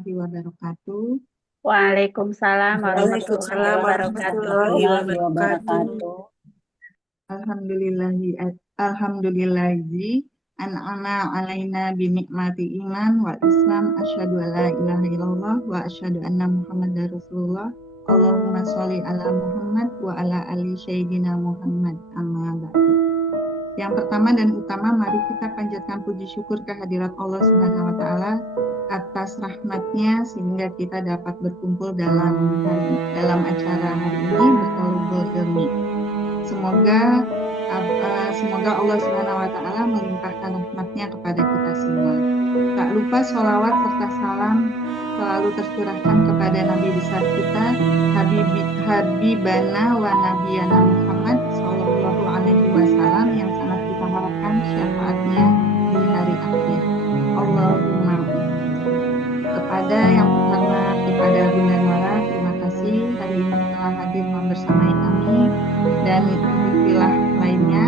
warahmatullahi wabarakatuh. Waalaikumsalam warahmatullahi Waalaikumsalam wabarakatuh. warahmatullahi warahmatullahi wabarakatuh. wabarakatuh. Alhamdulillahi an'ama alaina bi nikmati iman wal islam asyhadu an la ilaha illallah wa asyhadu anna muhammadar rasulullah. Allahumma sholli ala Muhammad wa ala ali sayyidina Muhammad, amma ba'du. Yang pertama dan utama, mari kita panjatkan puji syukur kehadirat Allah Subhanahu wa taala atas rahmatnya sehingga kita dapat berkumpul dalam acara hari ini bertalubul ilmi. Semoga Allah Subhanahu wa taala melimpahkan rahmatnya kepada kita semua. Tak lupa sholawat serta salam selalu tercurahkan kepada Nabi besar kita, Habibana wa Nabiyana Muhammad Sallallahu Alaihi Wasallam, yang sangat kita harapkan syafaatnya di hari akhir. Allahumma. Kepada yang pertama, kepada Bunda Nora, terima kasih hari ini telah hadir membersamai kami, dan istilah lainnya.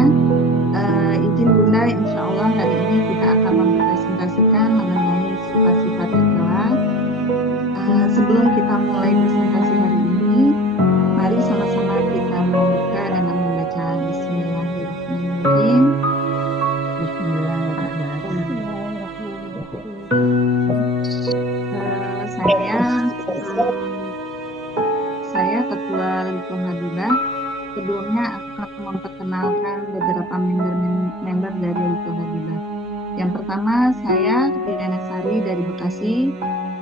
Izin Bunda, insya Allah hari ini kita akan mempresentasikan mengenai sifat-sifat tercela. Sebelum kita mulai presentasi hari ini, mari sama-sama kita membuka dengan membaca Bismillahirrahmanirrahim. Saya Ketua Lipo Habibah sebelumnya akan memperkenalkan beberapa member dari Lipo Habibah. Yang pertama, saya Diana Sari dari Bekasi,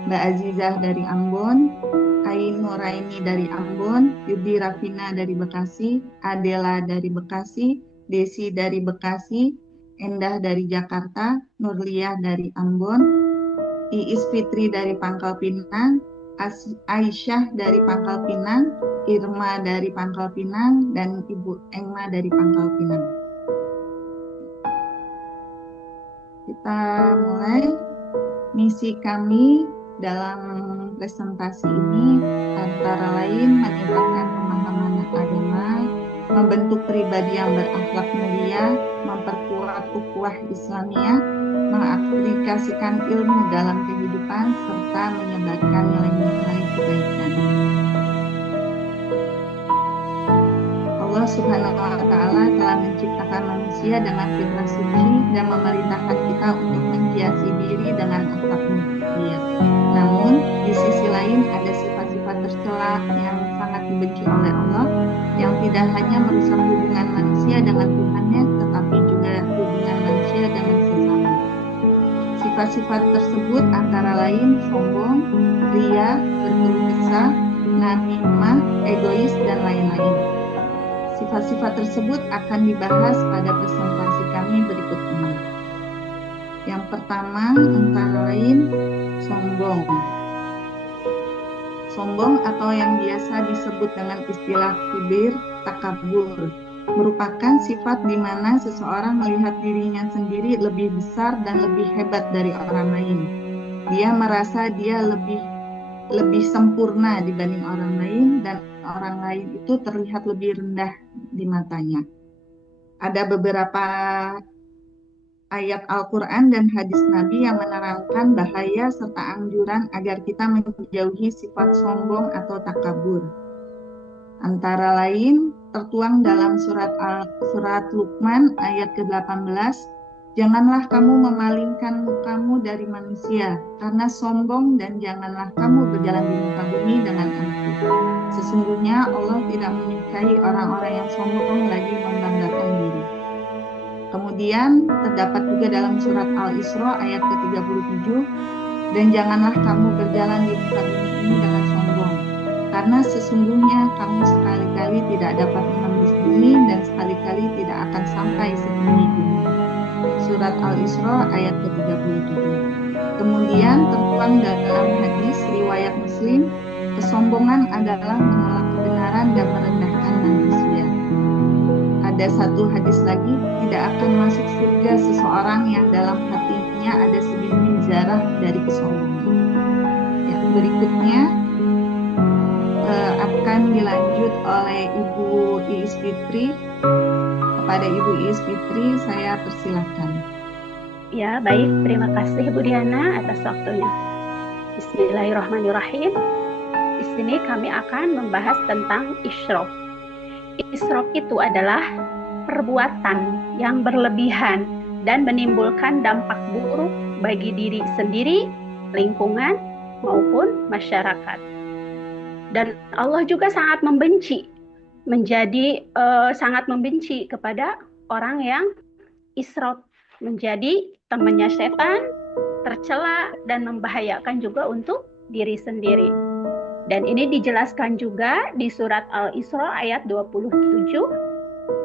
Mbak Azizah dari Ambon, Ain Nuraini dari Ambon, Yudi Rafina dari Bekasi, Adela dari Bekasi, Desi dari Bekasi, Endah dari Jakarta, Nurliah dari Ambon, Iis Fitri dari Pangkal Pinang, Aisyah dari Pangkal Pinang, Irma dari Pangkal Pinang, dan Ibu Engma dari Pangkal Pinang. Kita mulai. Misi kami dalam presentasi ini antara lain meningkatkan pemahaman agama, membentuk pribadi yang berakhlak mulia, memperkuat ukhuwah Islamiyah, mengaplikasikan ilmu dalam kehidupan, serta menyebarkan nilai-nilai kebaikan. Allah Subhanahu wa taala telah menciptakan manusia dengan fitrah suci dan memerintahkan kita untuk menghiasi diri dengan akhlak mulia. Namun, di sisi lain ada sifat-sifat tercela yang sangat dibenci oleh Allah, yang tidak hanya merusak hubungan manusia dengan Tuhannya, tetapi juga hubungan manusia dengan sesama. Sifat-sifat tersebut antara lain sombong, ria, berkeluh kesah, namimah, egois, dan lain-lain. Sifat-sifat tersebut akan dibahas pada presentasi kami berikut ini. Yang pertama antara lain sombong. Sombong atau yang biasa disebut dengan istilah kibir, takabur, merupakan sifat di mana seseorang melihat dirinya sendiri lebih besar dan lebih hebat dari orang lain. Dia merasa dia lebih sempurna dibanding orang lain, dan orang lain itu terlihat lebih rendah di matanya. Ada beberapa ayat Al-Quran dan hadis Nabi yang menerangkan bahaya serta anjuran agar kita menjauhi sifat sombong atau takabur. Antara lain tertuang dalam surat Luqman ayat ke-18, janganlah kamu memalingkan mukamu dari manusia karena sombong, dan janganlah kamu berjalan di muka bumi dengan angkuh. Sesungguhnya Allah tidak menyukai orang-orang yang sombong lagi membanggakan diri. Kemudian terdapat juga dalam surat Al-Isra ayat ke-37, dan janganlah kamu berjalan di muka bumi ini dengan sombong, karena sesungguhnya kamu sekali-kali tidak dapat menembus bumi dan sekali-kali tidak akan sampai setinggi bumi. Surat Al-Isra ayat ke-37. Kemudian tertuang dalam hadis riwayat Muslim, kesombongan adalah menolak kebenaran dan merendahkan manusia. Ada satu hadis lagi, tidak akan masuk surga seseorang yang dalam hatinya ada sebiji zarah dari kesombongan. Ya, berikutnya akan dilanjut oleh Ibu Iis Fitri. Kepada Ibu Iis Fitri, saya persilahkan. Ya, baik. Terima kasih Bu Diana atas waktunya. Bismillahirrahmanirrahim. Di sini kami akan membahas tentang israf. Israf itu adalah perbuatan yang berlebihan dan menimbulkan dampak buruk bagi diri sendiri, lingkungan, maupun masyarakat. Dan Allah juga sangat membenci, sangat membenci kepada orang yang israf, menjadi temannya setan, tercela, dan membahayakan juga untuk diri sendiri. Dan ini dijelaskan juga di surat Al-Isra ayat 27.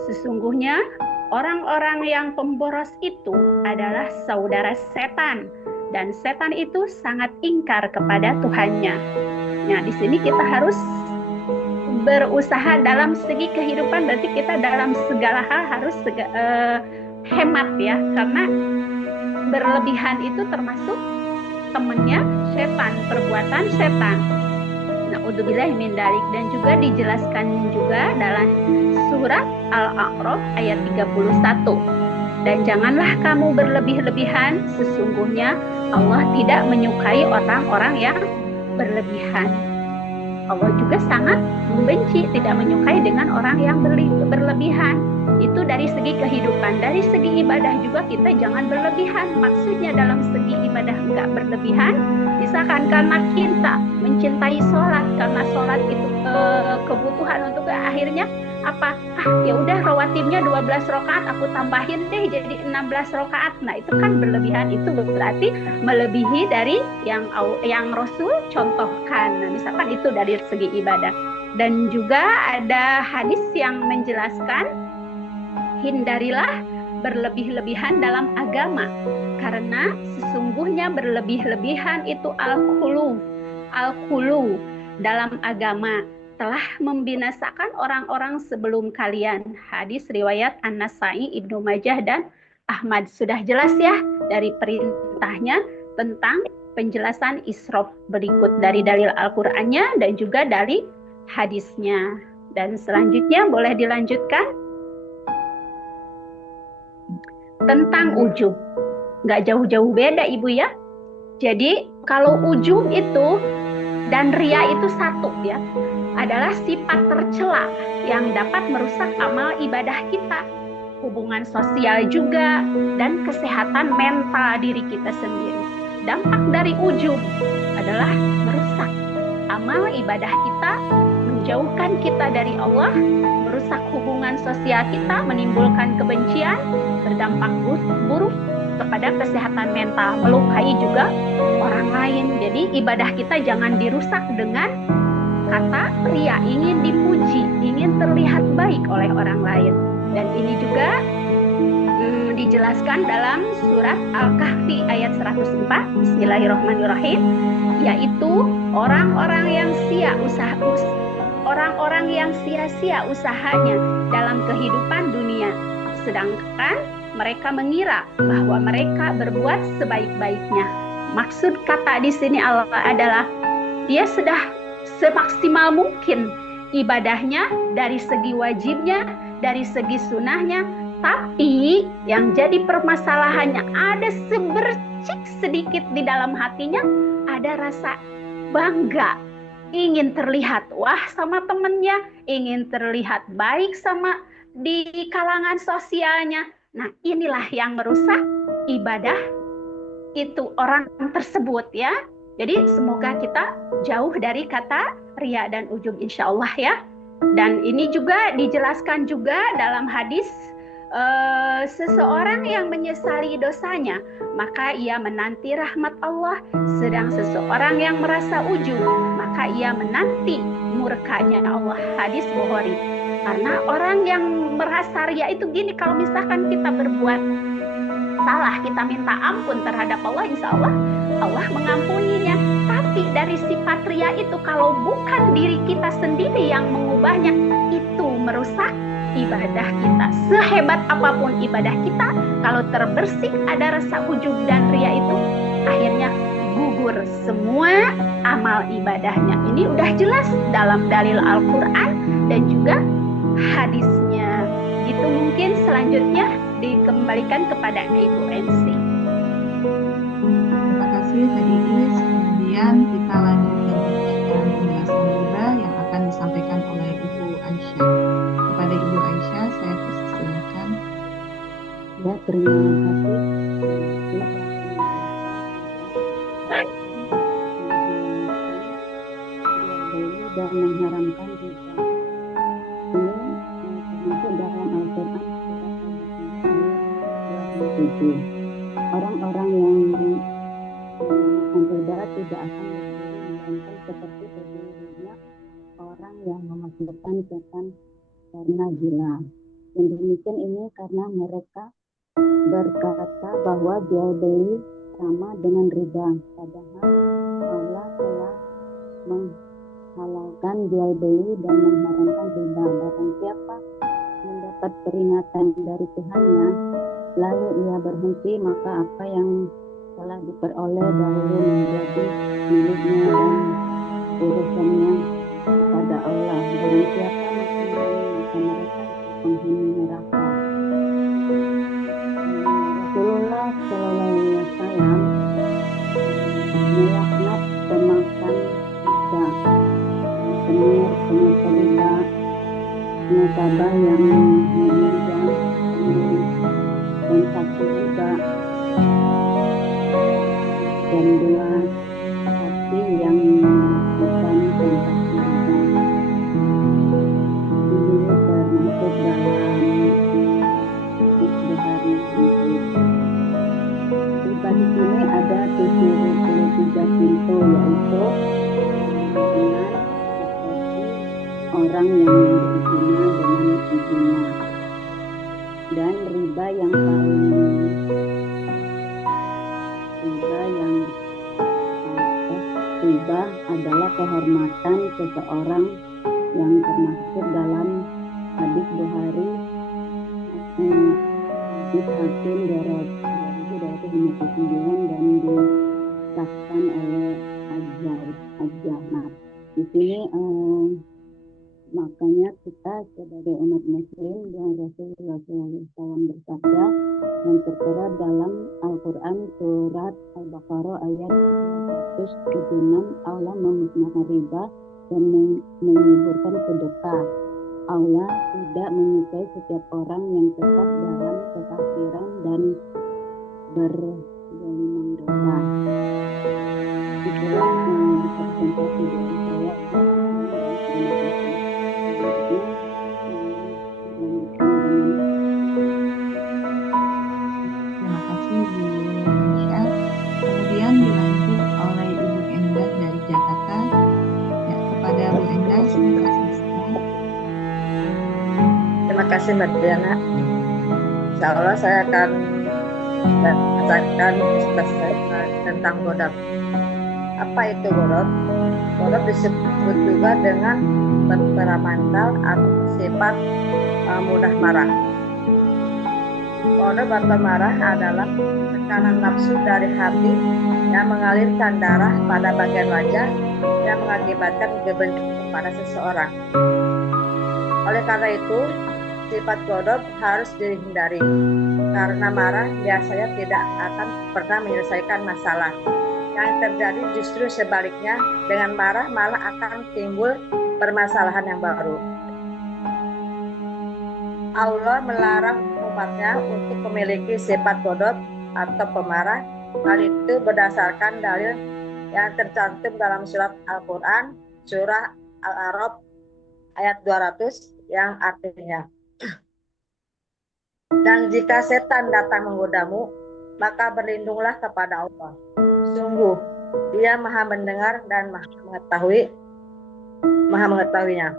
Sesungguhnya orang-orang yang pemboros itu adalah saudara setan, dan setan itu sangat ingkar kepada Tuhannya. Nah, di sini kita harus berusaha dalam segi kehidupan, berarti kita dalam segala hal harus hemat ya, karena berlebihan itu termasuk temannya setan, perbuatan setan. Na'udzubillahi min dzalik. Dan juga dijelaskan juga dalam surat Al-A'raf ayat 31. Dan janganlah kamu berlebih-lebihan, sesungguhnya Allah tidak menyukai orang-orang yang berlebihan. Allah juga sangat membenci, tidak menyukai dengan orang yang berlebihan. Itu dari segi kehidupan. Dari segi ibadah juga kita jangan berlebihan. Maksudnya dalam segi ibadah enggak berlebihan, misalkan karena kita mencintai sholat, karena sholat itu kebutuhan untuk akhirnya apa? Ya udah rawatibnya 12 rakaat, aku tambahin deh jadi 16 rakaat. Nah, itu kan berlebihan, itu berarti melebihi dari yang Rasul contohkan. Nah, misalkan itu dari segi ibadah. Dan juga ada hadis yang menjelaskan, hindarilah berlebih-lebihan dalam agama, karena sesungguhnya berlebih-lebihan itu al-khulu dalam agama telah membinasakan orang-orang sebelum kalian. Hadis riwayat An-Nasai, Ibnu Majah, dan Ahmad. Sudah jelas ya dari perintahnya tentang penjelasan israf berikut dari dalil Al-Qur'annya dan juga dari hadisnya. Dan selanjutnya boleh dilanjutkan tentang ujub. Nggak jauh-jauh beda Ibu ya. Jadi kalau ujub itu dan ria itu satu ya, adalah sifat tercela yang dapat merusak amal ibadah kita, hubungan sosial juga, dan kesehatan mental diri kita sendiri. Dampak dari ujub adalah merusak amal ibadah kita, menjauhkan kita dari Allah, merusak hubungan sosial kita, menimbulkan kebencian, berdampak buruk kepada kesehatan mental, melukai juga orang lain. Jadi ibadah kita jangan dirusak dengan kata ria, ingin dipuji, ingin terlihat baik oleh orang lain. Dan ini juga dijelaskan dalam surat Al-Kahfi ayat 104. Bismillahirrahmanirrahim, yaitu orang-orang yang sia-sia usahanya dalam kehidupan dunia, sedangkan mereka mengira bahwa mereka berbuat sebaik-baiknya. Maksud kata di sini Allah adalah dia sudah semaksimal mungkin ibadahnya dari segi wajibnya, dari segi sunahnya, tapi yang jadi permasalahannya ada sebercik sedikit di dalam hatinya, ada rasa bangga, ingin terlihat wah sama temennya, ingin terlihat baik sama di kalangan sosialnya. Nah, inilah yang merusak ibadah itu orang tersebut ya. Jadi semoga kita jauh dari kata ria dan ujub insya Allah ya. Dan ini juga dijelaskan juga dalam hadis, seseorang yang menyesali dosanya maka ia menanti rahmat Allah, sedang seseorang yang merasa ujub maka ia menanti murkanya Allah. Hadis Bukhari. Karena orang yang merasa ria itu gini, kalau misalkan kita berbuat salah, kita minta ampun terhadap Allah, insya Allah Allah mengampuninya. Tapi dari sifat ria itu, kalau bukan diri kita sendiri yang mengubahnya, itu merusak ibadah kita. Sehebat apapun ibadah kita, kalau terbersih ada rasa ujub dan ria itu, akhirnya gugur semua amal ibadahnya. Ini udah jelas dalam dalil Al-Quran dan juga hadisnya. Gitu mungkin selanjutnya dikembalikan kepada Ibu MC. Terima kasih Teh Iis. Kemudian kita lanjut ke bagian penjelasan riba yang akan disampaikan oleh Ibu Aisyah. Kepada Ibu Aisyah, saya persilakan. Ya, terima kasih. Dan mengharamkan riba ini termasuk dalam Al-Quran surat Al-Baqarah ayat 27. Orang-orang yang memakan riba tidak akan berdiri melainkan seperti berdirinya orang yang memasukkan setan karena gila. Yang demikian ini karena mereka berkata bahwa jual beli sama dengan riba, padahal Allah telah menghalalkan jual beli dan mengharamkan riba. Barang siapa mendapat peringatan dari Tuhannya, lalu ia berhenti, maka apa yang telah diperoleh dahulu menjadi miliknya dan urusannya kepada Allah. Barang siapa masih maka mereka penghuni neraka. Rasulullah Shallallahu Alaihi Wasallam melaknat pemakan riba, penyebar riba, nasabah yang meminjam transaksi riba, dan dua saksi yang melakukan transaksi riba. Ini termasuk dalam Bukhari. Riba di sini ada 73 pintu, yaitu dengan seperti orang yang berzina dengan zina. Dan riba yang riba adalah kehormatan seseorang yang termasuk dalam hadis Bukhari, hadis Hakim 2259 dan disahkan oleh Al-Jannah. Di sini makanya kita sebagai umat Muslim dan Rasulullah SAW bersabda yang tertera dalam Al-Quran surat Al-Baqarah ayat 276, Allah memusnahkan riba dan menyuburkan sedekah. Allah tidak menyukai setiap orang yang tetap dalam kekafiran dan bergelimang dosa. Itulah presentasi dari saya. Terima kasih Bu Aisyah. Kemudian dilanjut oleh Ibu Endah dari Jakarta. Ya, kepada Bu Endah, silakan. Terima kasih Mbak Diana. Insya Allah saya akan bacakan tentang godab. Apa itu godab? Godab disebut juga dengan temperamental atau sifat mudah marah. Godab atau marah adalah tekanan nafsu dari hati yang mengalirkan darah pada bagian wajah yang mengakibatkan kebencian kepada seseorang. Oleh karena itu, sifat godab harus dihindari, karena marah biasanya tidak akan pernah menyelesaikan masalah. Yang terjadi justru sebaliknya, dengan marah malah akan timbul permasalahan yang baru. Allah melarang umatnya untuk memiliki sifat godab atau pemarah. Hal itu berdasarkan dalil yang tercantum dalam surat Al-Quran, surah Al-A'raf ayat 200 yang artinya, dan jika setan datang menggodamu, maka berlindunglah kepada Allah. Sungguh, Dia Maha mendengar dan Maha mengetahuinya.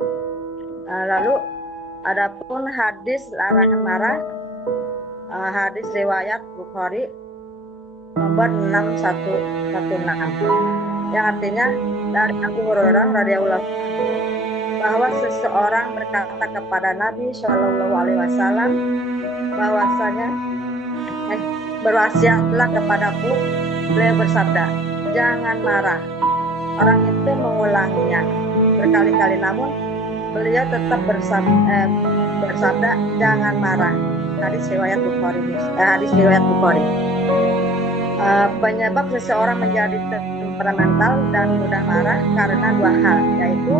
Lalu, adapun hadis larangan marah, hadis riwayat Bukhari nomor 6116, yang artinya dari Abu Hurairah radhiyallahu anhu bahwa seseorang berkata kepada Nabi Shallallahu Alaihi Wasallam bahwasanya berwasiatlah kepadaku. Beliau bersabda, jangan marah. Orang itu mengulanginya berkali-kali, namun beliau tetap bersabda, jangan marah. Hadis riwayat Bukhari. Penyebab seseorang menjadi temperamental dan mudah marah karena dua hal, yaitu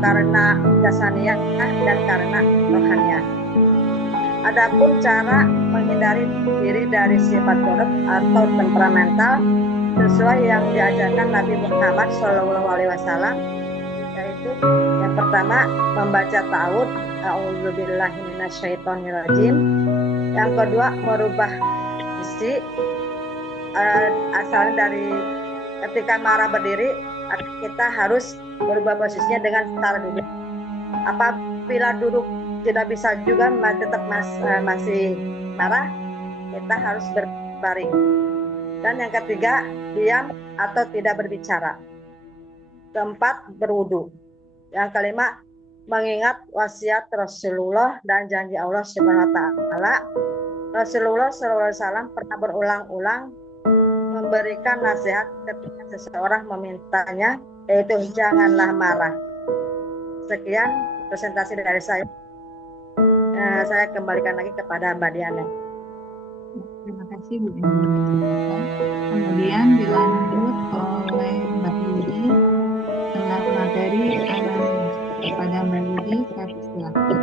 karena jasmaniah dan karena rohaniah. Adapun cara menghindari diri dari sifat korup atau temperamental sesuai yang diajarkan Nabi Muhammad SAW, yaitu yang pertama membaca ta'awudz, a'udzubillahi minasyaitonirrajim. Yang kedua merubah isi, asalnya dari ketika marah berdiri kita harus berubah posisinya dengan cara duduk. Apabila duduk tidak bisa juga tetap masih marah, kita harus berbaring. Dan yang ketiga, diam atau tidak berbicara. Keempat, berwudu. Yang kelima, mengingat wasiat Rasulullah dan janji Allah Subhanahu wa taala. Rasulullah SAW pernah berulang-ulang memberikan nasihat ketika seseorang memintanya, yaitu janganlah marah. Sekian presentasi dari saya. Saya kembalikan lagi kepada Mbak Diana. Terima kasih Bu Eni. Kemudian dilanjut oleh Mbak Yudi dengan materi analisis. Kepada Mbak Yudi, saya persilakan.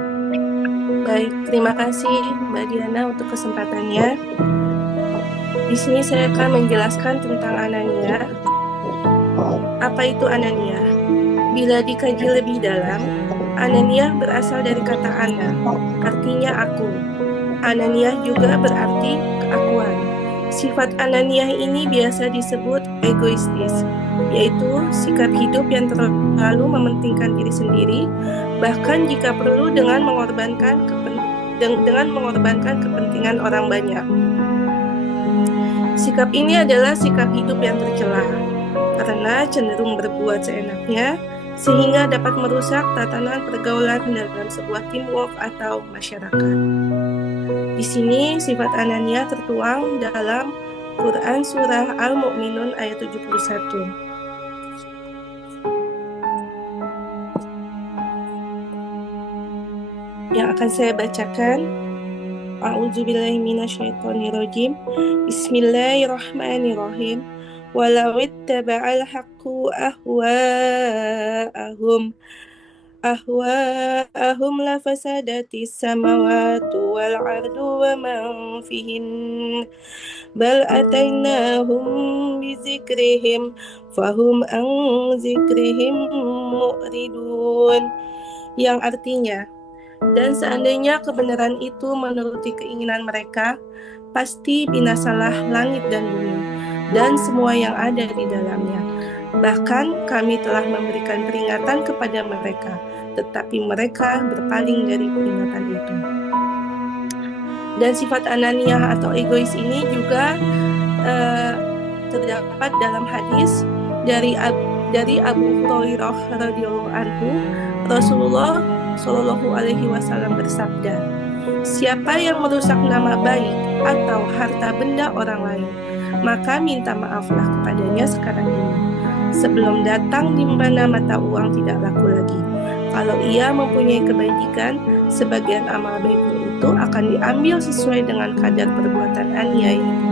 Baik, terima kasih Mbak Diana untuk kesempatannya. Di sini saya akan menjelaskan tentang Anania. Apa itu Anania? Bila dikaji lebih dalam, Anania berasal dari kata ana, artinya aku. Anania juga berarti keakuan. Sifat Anania ini biasa disebut egoistis, yaitu sikap hidup yang terlalu mementingkan diri sendiri, bahkan jika perlu dengan mengorbankan kepentingan orang banyak. Sikap ini adalah sikap hidup yang tercela, karena cenderung berbuat seenaknya, sehingga dapat merusak tatanan pergaulan dalam sebuah teamwork atau masyarakat. Di sini sifat Anania tertuang dalam Quran Surah Al-Mu'minun ayat 71. Yang akan saya bacakan, A'udzubillahi minasyaitonirrajim. Bismillahirrahmanirrahim. Walau ittaba'al haqqu ahwa'ahum lafasadatis samawati wal ardu wa man fihin bal atainahum bizikrihim fahum an zikrihim mu'ridun. Yang artinya, dan seandainya kebenaran itu menuruti keinginan mereka, pasti binasalah langit dan bumi dan semua yang ada di dalamnya. Bahkan kami telah memberikan peringatan kepada mereka, tetapi mereka berpaling dari peringatan itu. Dan sifat ananiah atau egois ini juga terdapat dalam hadis dari Abu Hurairah radhiyallahu anhu. Rasulullah Shallallahu Alaihi Wasallam bersabda, siapa yang merusak nama baik atau harta benda orang lain, maka minta maaflah kepadanya sekarang ini, sebelum datang di mana mata uang tidak laku lagi. Kalau ia mempunyai kebajikan, sebagian amal baiknya itu akan diambil sesuai dengan kadar perbuatan aniaya itu.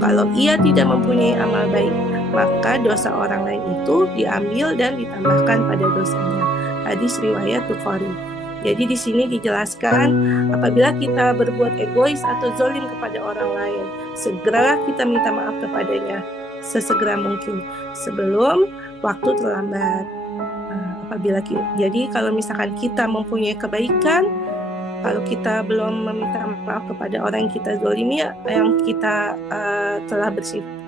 Kalau ia tidak mempunyai amal baik, maka dosa orang lain itu diambil dan ditambahkan pada dosanya. Hadis riwayat Bukhari. Jadi di sini dijelaskan, apabila kita berbuat egois atau zalim kepada orang lain, segeralah kita minta maaf kepadanya sesegera mungkin sebelum waktu terlambat. Jadi kalau misalkan kita mempunyai kebaikan, kalau kita belum meminta maaf kepada orang yang kita zalimi, yang kita telah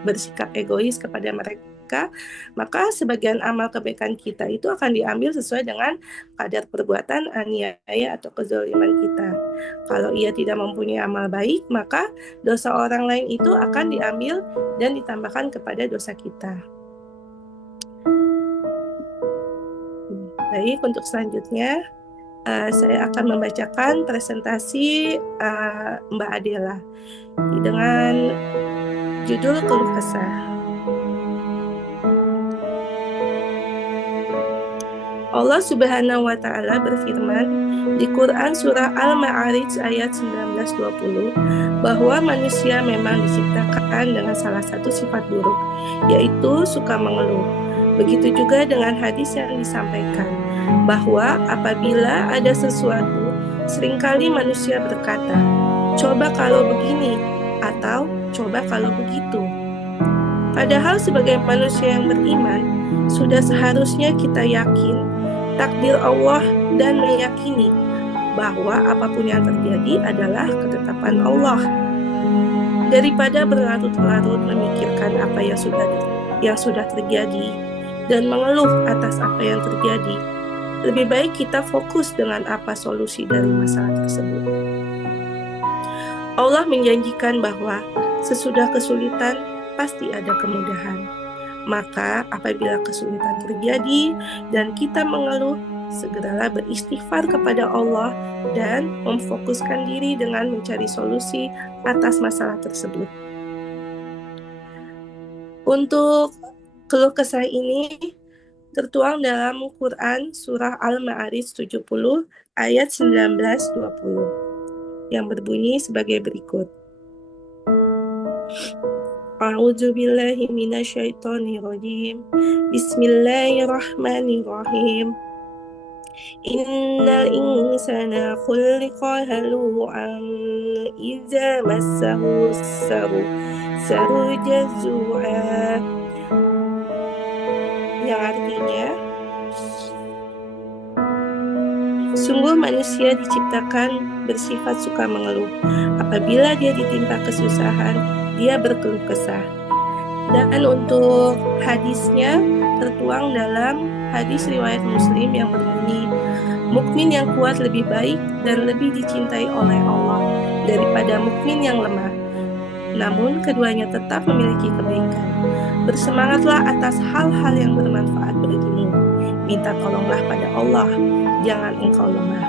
bersikap egois kepada mereka, maka sebagian amal kebaikan kita itu akan diambil sesuai dengan kadar perbuatan aniaya atau kezaliman kita. Kalau ia tidak mempunyai amal baik, maka dosa orang lain itu akan diambil dan ditambahkan kepada dosa kita. Baik, untuk selanjutnya saya akan membacakan presentasi Mbak Adela dengan judul Keluh Kesah. Allah Subhanahu wa Ta'ala berfirman di Quran Surah Al-Ma'arij ayat 19-20 bahwa manusia memang diciptakan dengan salah satu sifat buruk, yaitu suka mengeluh. Begitu juga dengan hadis yang disampaikan bahwa apabila ada sesuatu, seringkali manusia berkata, "Coba kalau begini," atau "Coba kalau begitu." Padahal sebagai manusia yang beriman, sudah seharusnya kita yakin takdir Allah dan meyakini bahwa apapun yang terjadi adalah ketetapan Allah. Daripada berlarut-larut memikirkan apa yang sudah terjadi dan mengeluh atas apa yang terjadi, lebih baik kita fokus dengan apa solusi dari masalah tersebut. Allah menjanjikan bahwa sesudah kesulitan pasti ada kemudahan. Maka apabila kesulitan terjadi dan kita mengeluh, segeralah beristighfar kepada Allah dan memfokuskan diri dengan mencari solusi atas masalah tersebut. Untuk keluh kesah ini tertuang dalam Quran Surah Al-Ma'arij 70 ayat 19-20 yang berbunyi sebagai berikut. A'udzu billahi minasyaitonir rajim. Bismillahirrahmanirrahim. Innal insana khuliqa halu'an idza massahu saru jazua. Yang artinya, sungguh manusia diciptakan bersifat suka mengeluh. Apabila dia ditimpa kesusahan, dia berkeluh kesah. Dan untuk hadisnya tertuang dalam hadis riwayat Muslim yang berbunyi, mukmin yang kuat lebih baik dan lebih dicintai oleh Allah daripada mukmin yang lemah. Namun keduanya tetap memiliki kebaikan. Bersemangatlah atas hal-hal yang bermanfaat bagimu. Minta tolonglah pada Allah, jangan engkau lemah.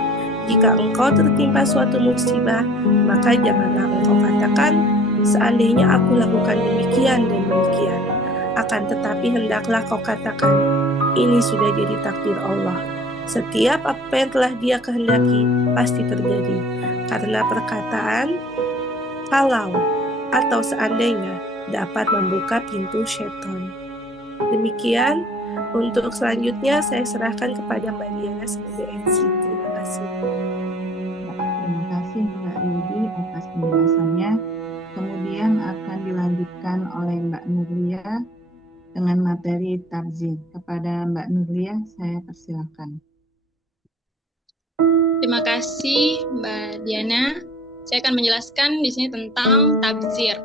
Jika engkau tertimpa suatu musibah, maka janganlah engkau katakan, seandainya aku lakukan demikian dan demikian. Akan tetapi hendaklah kau katakan, ini sudah jadi takdir Allah. Setiap apa yang telah Dia kehendaki pasti terjadi. Karena perkataan kalau atau seandainya dapat membuka pintu syaitan. Demikian. Untuk selanjutnya saya serahkan kepada Mbak Diana sebagai MC. Terima kasih. Terima kasih Mbak Yudi atas penjelasannya. Kemudian akan dilanjutkan oleh Mbak Nurlia dengan materi tabzir. Kepada Mbak Nurlia, saya persilakan. Terima kasih Mbak Diana. Saya akan menjelaskan di sini tentang tabzir.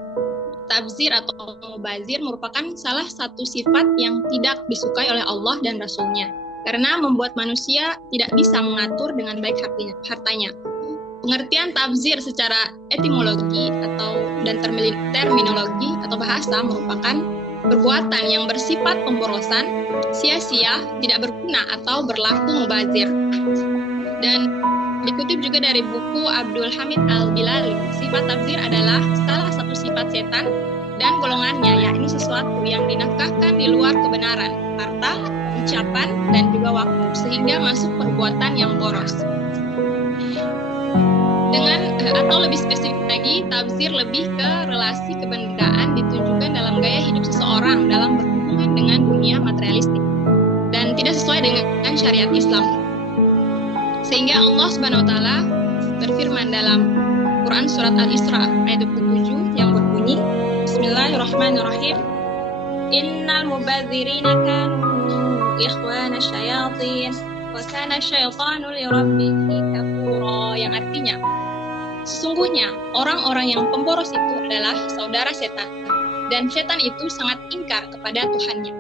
Tabzir atau mubazir merupakan salah satu sifat yang tidak disukai oleh Allah dan Rasul-Nya, karena membuat manusia tidak bisa mengatur dengan baik hartanya. Pengertian tabzir secara etimologi dan terminologi atau bahasa merupakan perbuatan yang bersifat pemborosan, sia-sia, tidak berguna atau berlaku mubazir. Dan dikutip juga dari buku Abdul Hamid Al-Bilali, sifat tabzir adalah salah satu sifat setan dan golongannya, yakni sesuatu yang dinafkahkan di luar kebenaran, harta, ucapan, dan juga waktu, sehingga masuk perbuatan yang boros. Atau lebih spesifik lagi, tabzir lebih ke relasi kebendaan ditunjukkan dalam gaya hidup seseorang dalam berhubungan dengan dunia materialistik dan tidak sesuai dengan syariat Islam. Sehingga Allah Subhanahu wa taala berfirman dalam Quran surat Al-Isra ayat 27 yang berbunyi, Bismillahirrahmanirrahim. Innal mubadzirina kanu ikhwana syayatin wa kana syaitanu lirabbihi kafura, yang artinya sesungguhnya orang-orang yang pemboros itu adalah saudara setan dan setan itu sangat ingkar kepada Tuhannya.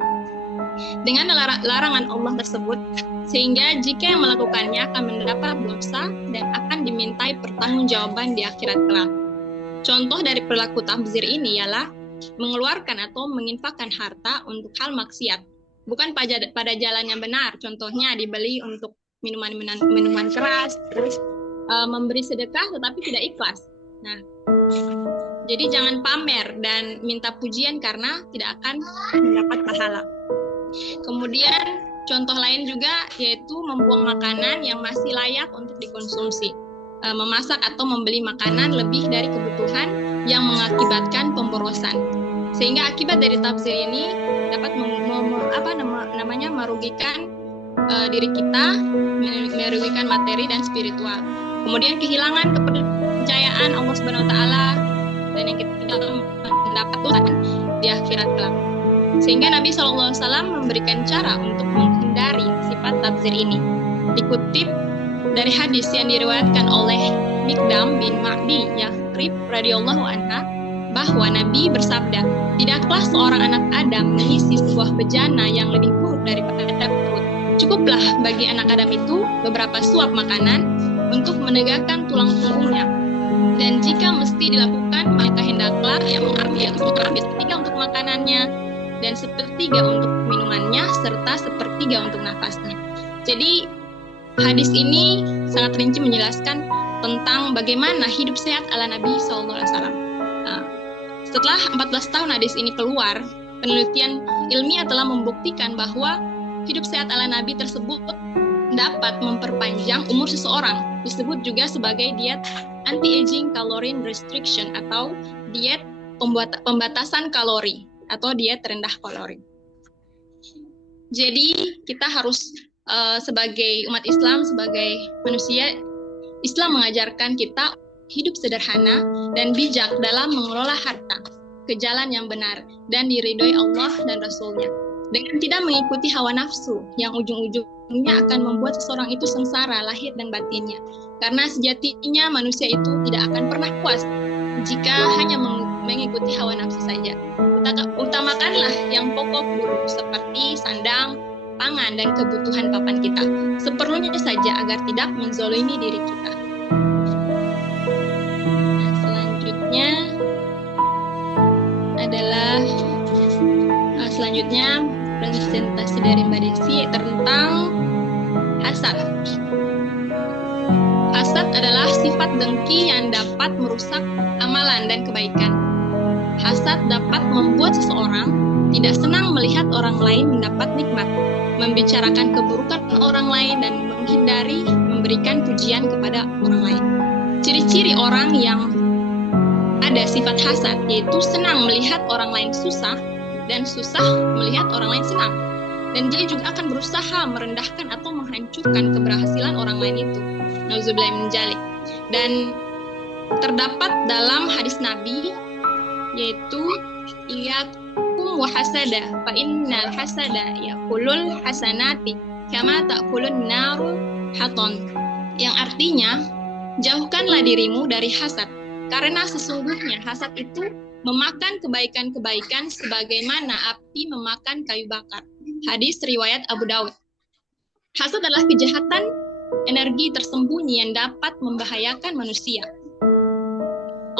Dengan larangan Allah tersebut, sehingga jika yang melakukannya akan mendapat dosa dan akan dimintai pertanggungjawaban di akhirat kelak. Contoh dari perilaku tabzir ini ialah mengeluarkan atau menginfakkan harta untuk hal maksiat, bukan pada jalan yang benar. Contohnya dibeli untuk minuman keras, terus memberi sedekah tetapi tidak ikhlas. Nah, jadi jangan pamer dan minta pujian karena tidak akan mendapat pahala. Kemudian contoh lain juga yaitu membuang makanan yang masih layak untuk dikonsumsi, memasak atau membeli makanan lebih dari kebutuhan yang mengakibatkan pemborosan. Sehingga akibat dari tafsir ini dapat merugikan diri kita, merugikan materi dan spiritual. Kemudian kehilangan kepercayaan Allah Subhanahu wa taala dan yang ketiga mendapat Tuhan di akhirat kelak. Sehingga Nabi SAW memberikan cara untuk menghindari sifat tabzir ini. Dikutip dari hadis yang diriwayatkan oleh Mikdam bin Ma'di Yathrib radhiyallahu anha bahwa Nabi bersabda, tidaklah seorang anak Adam mengisi sebuah bejana yang lebih buruk daripada perut. Cukuplah bagi anak Adam itu beberapa suap makanan untuk menegakkan tulang punggungnya. Dan jika mesti dilakukan, maka hendaklah ia mengambil sepertiga untuk makanannya dan sepertiga untuk minumannya serta sepertiga untuk nafasnya. Jadi hadis ini sangat rinci menjelaskan tentang bagaimana hidup sehat ala Nabi SAW. Setelah 14 tahun hadis ini keluar, penelitian ilmiah telah membuktikan bahwa hidup sehat ala Nabi tersebut dapat memperpanjang umur seseorang. Disebut juga sebagai diet anti-aging calorie restriction atau diet pembatasan kalori atau diet rendah kalori. Jadi kita harus sebagai umat Islam, sebagai manusia, Islam mengajarkan kita hidup sederhana dan bijak dalam mengelola harta ke jalan yang benar dan diridhoi Allah dan Rasul-Nya, dengan tidak mengikuti hawa nafsu yang ujung-ujungnya akan membuat seseorang itu sengsara lahir dan batinnya. Karena sejatinya manusia itu tidak akan pernah puas jika hanya mengikuti hawa nafsu saja. Utamakanlah yang pokok dulu seperti sandang, pangan, dan kebutuhan papan kita seperlunya saja agar tidak menzolimi diri kita. Nah, selanjutnya adalah presentasi dari Mbak Desi tentang hasad. Hasad adalah sifat dengki yang dapat merusak amalan dan kebaikan. Hasad dapat membuat seseorang tidak senang melihat orang lain mendapat nikmat, membicarakan keburukan orang lain, dan menghindari memberikan pujian kepada orang lain. Ciri-ciri orang yang ada sifat hasad yaitu senang melihat orang lain susah dan susah melihat orang lain senang. Dan dia juga akan berusaha merendahkan atau menghancurkan keberhasilan orang lain itu. Nauzubillah min dzalik. Dan terdapat dalam hadis Nabi yaitu iyyakum wa hasada fa innal hasada yaqulul hasanati kama ta'kulun naru haton, yang artinya jauhkanlah dirimu dari hasad karena sesungguhnya hasad itu memakan kebaikan-kebaikan sebagaimana api memakan kayu bakar. Hadis riwayat Abu Daud. Hasad adalah kejahatan energi tersembunyi yang dapat membahayakan manusia.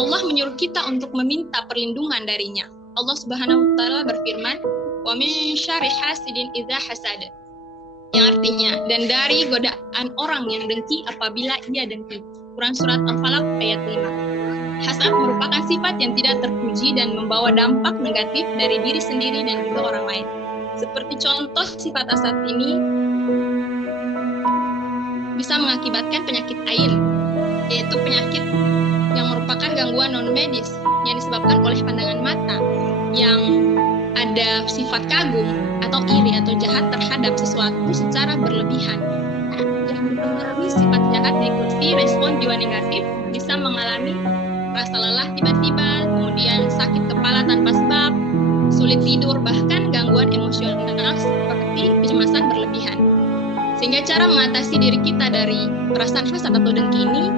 Allah menyuruh kita untuk meminta perlindungan darinya. Allah Subhanahu wa taala berfirman, "Wa min syarri hasidin idza hasada." Yang artinya, dan dari godaan orang yang dengki apabila ia dengki. Quran surat Al-Falaq ayat 5. Hasad merupakan sifat yang tidak terpuji dan membawa dampak negatif dari diri sendiri dan juga orang lain. Seperti contoh sifat hasad ini bisa mengakibatkan penyakit ain, yaitu penyakit yang merupakan gangguan non-medis yang disebabkan oleh pandangan mata yang ada sifat kagum atau iri atau jahat terhadap sesuatu secara berlebihan. Yang mengalami sifat jahat diikuti respon jiwa negatif bisa mengalami rasa lelah tiba-tiba, kemudian sakit kepala tanpa sebab, sulit tidur, bahkan gangguan emosional seperti kecemasan berlebihan. Sehingga cara mengatasi diri kita dari perasaan hasad atau dengki ini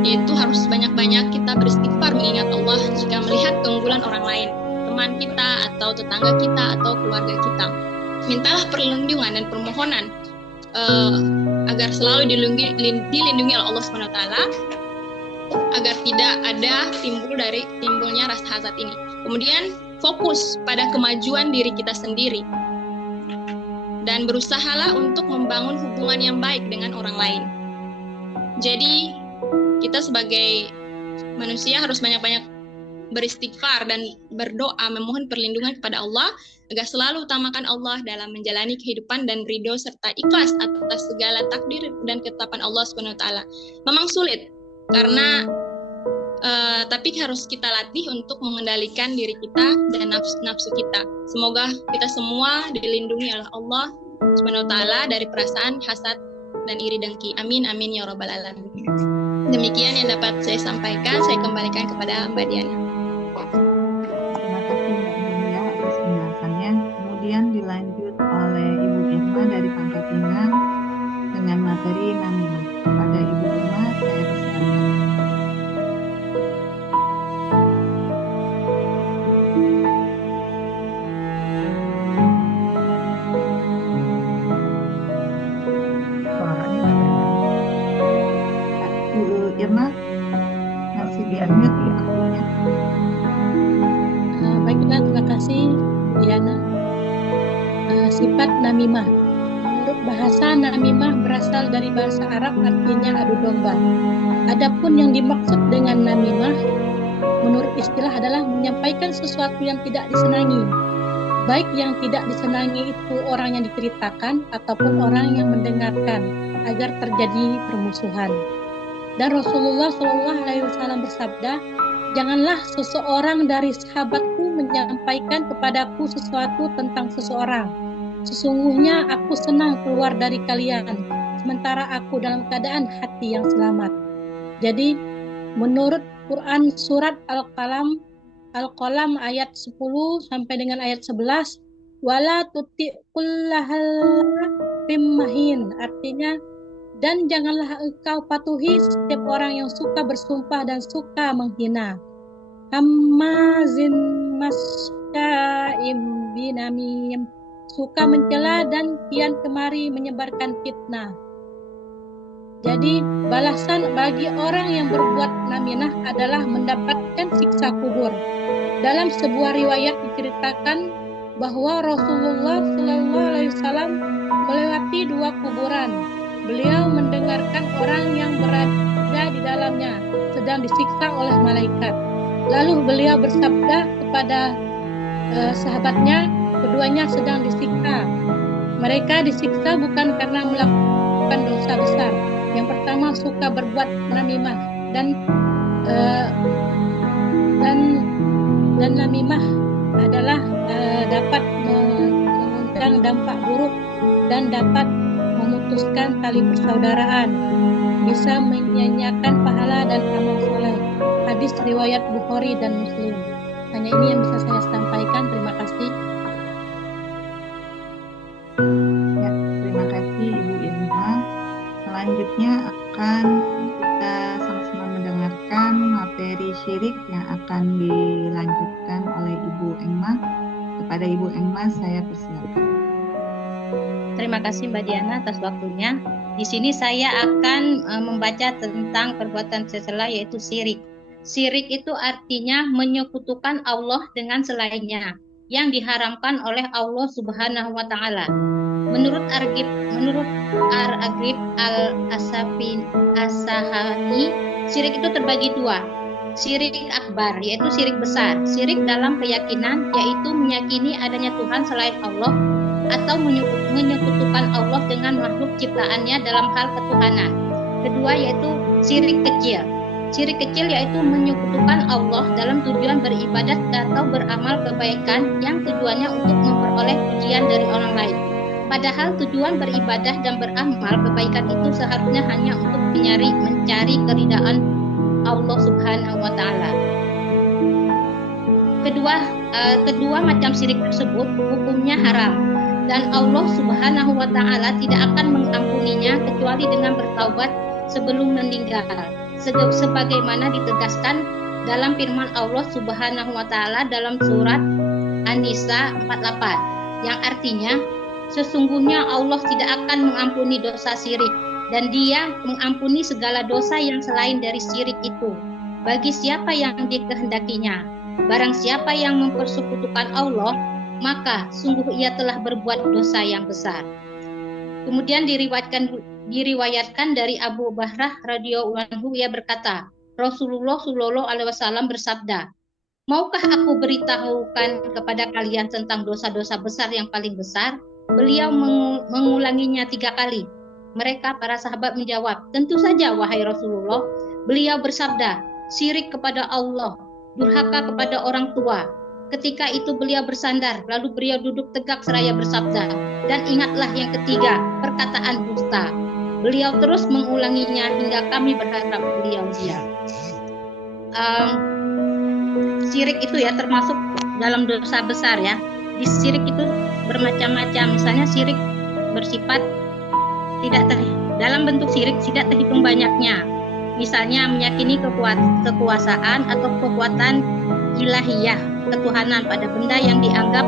yaitu harus banyak-banyak kita beristighfar mengingat Allah jika melihat keunggulan orang lain, teman kita atau tetangga kita atau keluarga kita. Mintalah perlindungan dan permohonan agar selalu dilindungi oleh Allah SWT agar tidak ada timbulnya rasa hasad ini. Kemudian fokus pada kemajuan diri kita sendiri dan berusahalah untuk membangun hubungan yang baik dengan orang lain. Jadi kita sebagai manusia harus banyak-banyak beristighfar dan berdoa memohon perlindungan kepada Allah agar selalu utamakan Allah dalam menjalani kehidupan dan ridho serta ikhlas atas segala takdir dan ketetapan Allah Subhanahu wa taala. Memang sulit karena tapi harus kita latih untuk mengendalikan diri kita dan nafsu kita. Semoga kita semua dilindungi oleh Allah Subhanahu wa taala dari perasaan hasad dan iri dengki. Amin amin ya rabbal alamin. Demikian yang dapat saya sampaikan. Saya kembalikan kepada Mbak Diana. Terima kasih Mbak Diana atas penjelasannya. Kemudian dilanjut oleh Ibu Irma dari Pangkal Pinang dengan materi namimah. Kepada Ibu Irma saya persilakan. Irma masih di-unmute ya akunnya. Baiklah, terima kasih Diana. Sifat namimah. Menurut bahasa, namimah berasal dari bahasa Arab, artinya adu domba. Adapun yang dimaksud dengan namimah menurut istilah adalah menyampaikan sesuatu yang tidak disenangi. Baik yang tidak disenangi itu orang yang diceritakan ataupun orang yang mendengarkan, agar terjadi permusuhan. Dan Rasulullah SAW bersabda, janganlah seseorang dari sahabatku menyampaikan kepadaku sesuatu tentang seseorang. Sesungguhnya aku senang keluar dari kalian, sementara aku dalam keadaan hati yang selamat. Jadi, menurut Quran surat Al-Qalam ayat 10 sampai dengan ayat 11, wala tuti'kullahal pimmahin, artinya dan janganlah engkau patuhi setiap orang yang suka bersumpah dan suka menghina. Hammazin masya'im binamim, suka mencela dan kian kemari menyebarkan fitnah. Jadi balasan bagi orang yang berbuat naminah adalah mendapatkan siksa kubur. Dalam sebuah riwayat diceritakan bahwa Rasulullah SAW melewati 2 kuburan. Beliau mendengarkan orang yang berada di dalamnya sedang disiksa oleh malaikat. Lalu beliau bersabda kepada sahabatnya, keduanya sedang disiksa. Mereka disiksa bukan karena melakukan dosa besar. Yang pertama suka berbuat namimah dan namimah adalah dapat mengundang dampak buruk dan dapat memutuskan tali persaudaraan, bisa menyanyiakan pahala dan amal soleh. Hadis riwayat Bukhari dan Muslim. Hanya ini yang bisa saya sampaikan. Terima kasih. Ya, terima kasih Ibu Irma. Selanjutnya akan kita sama-sama mendengarkan materi syirik yang akan dilanjutkan oleh Ibu Engma. Kepada Ibu Engma saya persilakan. Terima kasih Mbak Diana atas waktunya. Di sini saya akan membaca tentang perbuatan tercela yaitu syirik. Syirik itu artinya menyekutukan Allah dengan selainnya yang diharamkan oleh Allah Subhanahu wa taala. Menurut Ar-Aghrib Al-Asahani, syirik itu terbagi 2. Syirik akbar yaitu syirik besar. Syirik dalam keyakinan yaitu meyakini adanya Tuhan selain Allah atau menyekutukan Allah dengan makhluk ciptaannya dalam hal ketuhanan. Kedua yaitu syirik kecil. Syirik kecil yaitu menyekutukan Allah dalam tujuan beribadat atau beramal kebaikan yang tujuannya untuk memperoleh pujian dari orang lain. Padahal tujuan beribadah dan beramal kebaikan itu seharusnya hanya untuk mencari keridhaan Allah Subhanahu wa taala. Kedua macam syirik tersebut hukumnya haram. Dan Allah Subhanahu wa taala tidak akan mengampuninya kecuali dengan bertaubat sebelum meninggal. Sebagaimana ditegaskan dalam firman Allah Subhanahu wa taala dalam surat An-Nisa 48 yang artinya sesungguhnya Allah tidak akan mengampuni dosa syirik dan Dia mengampuni segala dosa yang selain dari syirik itu bagi siapa yang dikehendakinya. Barang siapa yang mempersekutukan Allah, maka sungguh ia telah berbuat dosa yang besar. Kemudian diriwayatkan dari Abu Bahrah radhiyallahu anhu, ia berkata, Rasulullah sallallahu alaihi wasallam bersabda, Maukah aku beritahukan kepada kalian tentang dosa-dosa besar yang paling besar? Beliau mengulanginya 3 kali. Mereka, para sahabat, menjawab, tentu saja wahai Rasulullah. Beliau bersabda, syirik kepada Allah, durhaka kepada orang tua. Ketika itu beliau bersandar, lalu beliau duduk tegak seraya bersabda, dan ingatlah yang ketiga, perkataan dusta. Beliau terus mengulanginya hingga kami berharap beliau diam. Syirik itu ya termasuk dalam dosa besar ya. Di syirik itu bermacam-macam. Misalnya syirik bersifat dalam bentuk syirik tidak terhitung banyaknya. Misalnya meyakini kekuasaan atau kekuatan ilahiyah, ketuhanan pada benda yang dianggap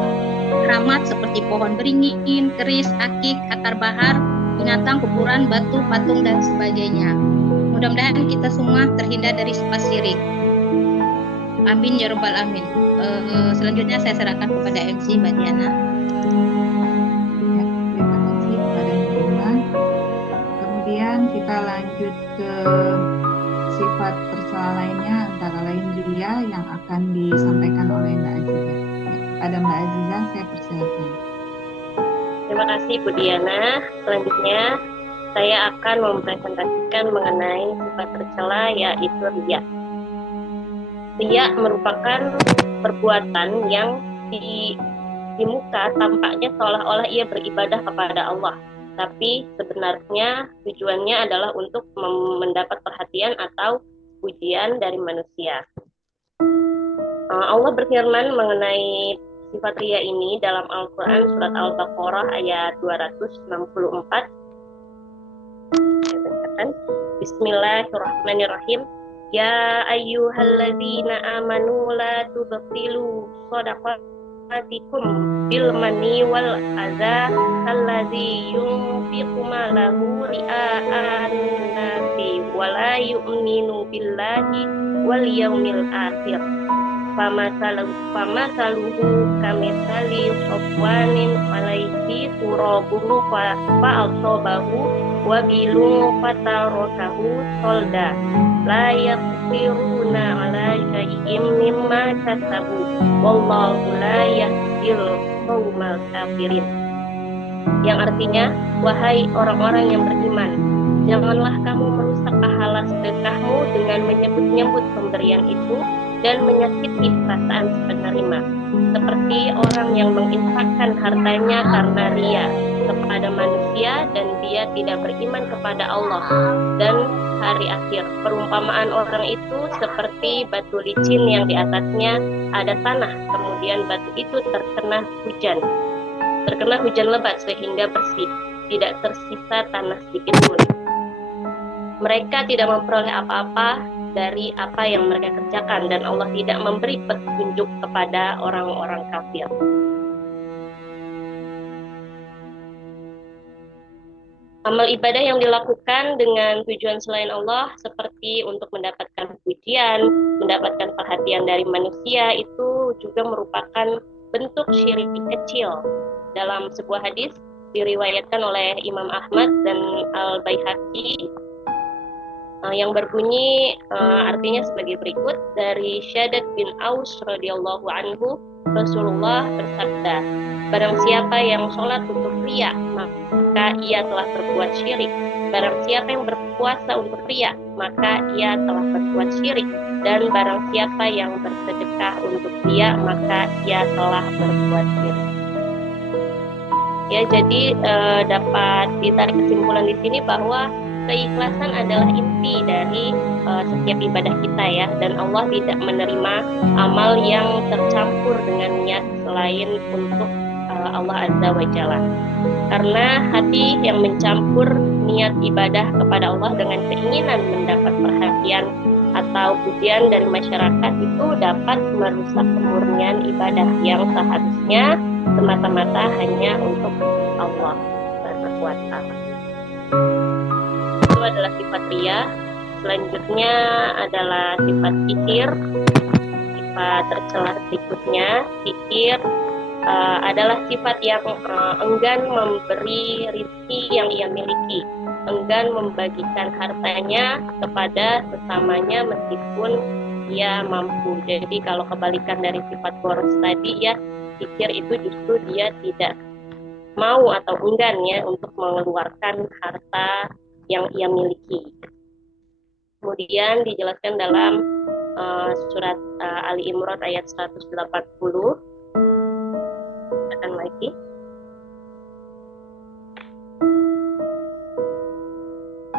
keramat seperti pohon beringin, keris, akik, akar bahar, binatang, kuburan, batu, patung dan sebagainya. Mudah-mudahan kita semua terhindar dari sifat syirik. Amin ya rabbal alamin. Selanjutnya saya serahkan kepada MC Mbak Diana. Ya, terima kasih kepada Mbak. Kemudian kita lanjut ke sifat tercela lainnya, antara lain ria yang akan disampaikan oleh Mbak Aziza. Ya, kepada Mbak Aziza saya persilakan. Terima kasih Bu Diana. Selanjutnya saya akan mempresentasikan mengenai sifat tercela yaitu ria. Ria merupakan perbuatan yang di muka tampaknya seolah-olah ia beribadah kepada Allah, tapi sebenarnya tujuannya adalah untuk mendapat perhatian atau pujian dari manusia. Allah berfirman mengenai sifat ria ini dalam Al-Quran surat Al-Baqarah ayat 264. Bismillahirrahmanirrahim. Ya ayyuhalladzina amanu la tubtilu shadaqatikum bil manni wal adza kalladzi yunfiqu malahu ria'an nasi wa la yu'minu billahi wal yawmil akhir. Famasaluhu kamitsali safwanin alaihi turabun fa'asabahu wa bilu fatarakahu solda la yaqdiruna ala syai'im mimma kasabu wallahu la yahdil qaumal kafirin. Yang artinya, wahai orang-orang yang beriman, janganlah kamu merusak pahala sedekahmu dengan menyebut-nyebut pemberian itu dan menyakiti perasaan si penerima, seperti orang yang menginfakkan hartanya karena ria kepada manusia dan dia tidak beriman kepada Allah dan hari akhir. Perumpamaan orang itu seperti batu licin yang di atasnya ada tanah, kemudian batu itu terkena hujan lebat sehingga bersih, tidak tersisa tanah sedikit pun. Mereka tidak memperoleh apa-apa dari apa yang mereka kerjakan, dan Allah tidak memberi petunjuk kepada orang-orang kafir. Amal ibadah yang dilakukan dengan tujuan selain Allah seperti untuk mendapatkan pujian, mendapatkan perhatian dari manusia, itu juga merupakan bentuk syirik kecil. Dalam sebuah hadis diriwayatkan oleh Imam Ahmad dan Al-Baihaqi yang berbunyi artinya sebagai berikut. Dari Syaddad bin Aus radhiyallahu anhu, Rasulullah bersabda, barang siapa yang sholat untuk riya, maka ia telah berbuat syirik. Barang siapa yang berpuasa untuk riya, maka ia telah berbuat syirik. Dan barang siapa yang bersedekah untuk riya, maka ia telah berbuat syirik. Ya, jadi dapat ditarik kesimpulan di sini bahwa keikhlasan adalah inti dari setiap ibadah kita ya, dan Allah tidak menerima amal yang tercampur dengan niat selain untuk Allah Azza wa Jalla. Karena hati yang mencampur niat ibadah kepada Allah dengan keinginan mendapat perhatian atau pujian dari masyarakat itu dapat merusak kemurnian ibadah yang seharusnya semata-mata hanya untuk Allah Subhanahu wa Ta'ala. Itu adalah sifat ria. Selanjutnya adalah sifat kikir. Sifat tercela berikutnya, kikir adalah sifat yang enggan memberi rezeki yang ia miliki, enggan membagikan hartanya kepada sesamanya meskipun ia mampu. Jadi kalau kebalikan dari sifat boros tadi ya, kikir itu justru dia tidak mau atau enggan ya untuk mengeluarkan harta yang ia miliki. Kemudian dijelaskan dalam surat Ali Imran ayat 180. Akan lagi.